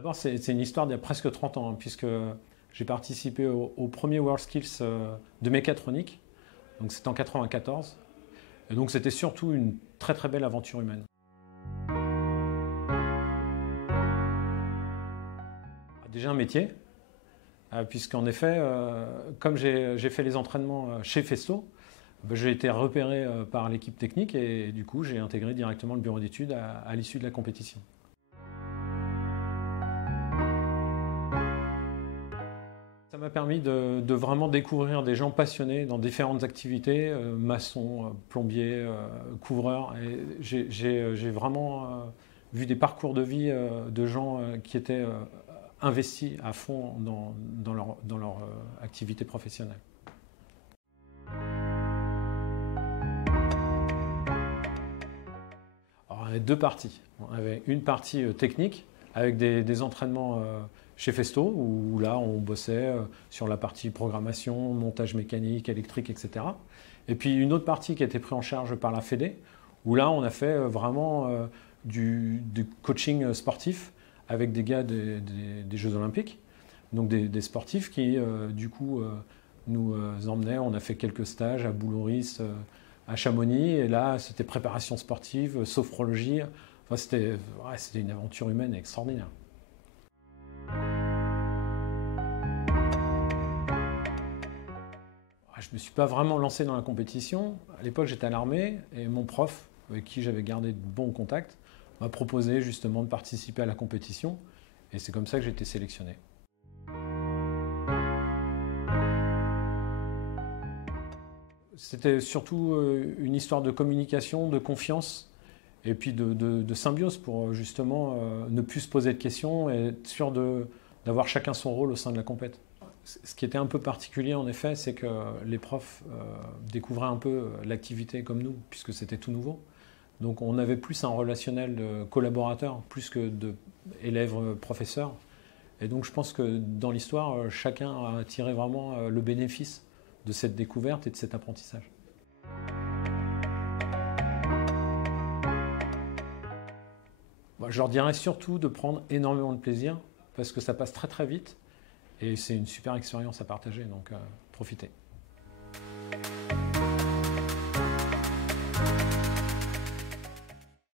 D'abord, c'est une histoire d'il y a presque 30 ans, hein, puisque j'ai participé au premier WorldSkills de mécatronique, donc c'était en 94. Et donc c'était surtout une très très belle aventure humaine. Déjà un métier, puisqu'en effet, comme j'ai fait les entraînements chez Festo, j'ai été repéré par l'équipe technique et du coup j'ai intégré directement le bureau d'études à l'issue de la compétition. Ça m'a permis de vraiment découvrir des gens passionnés dans différentes activités, maçons, plombiers, couvreurs. J'ai vraiment vu des parcours de vie de gens qui étaient investis à fond dans leur activité professionnelle. Alors, on avait deux parties. On avait une partie technique avec des entraînements chez Festo, où là on bossait sur la partie programmation, montage mécanique, électrique, etc. Et puis une autre partie qui a été prise en charge par la Fédé, où là on a fait vraiment du coaching sportif avec des gars des Jeux Olympiques, donc des sportifs qui du coup nous emmenaient. On a fait quelques stages à Bouloris, à Chamonix, et là c'était préparation sportive, sophrologie. Enfin, c'était une aventure humaine extraordinaire. Je ne me suis pas vraiment lancé dans la compétition. À l'époque, j'étais à l'armée et mon prof, avec qui j'avais gardé de bons contacts, m'a proposé justement de participer à la compétition. Et c'est comme ça que j'ai été sélectionné. C'était surtout une histoire de communication, de confiance et puis de symbiose pour justement ne plus se poser de questions et être sûr d'avoir chacun son rôle au sein de la compète. Ce qui était un peu particulier en effet, c'est que les profs découvraient un peu l'activité comme nous, puisque c'était tout nouveau. Donc on avait plus un relationnel de collaborateur, plus que d'élève-professeur. Et donc je pense que dans l'histoire, chacun a tiré vraiment le bénéfice de cette découverte et de cet apprentissage. Je leur dirais surtout de prendre énormément de plaisir, parce que ça passe très très vite. Et c'est une super expérience à partager, donc profitez.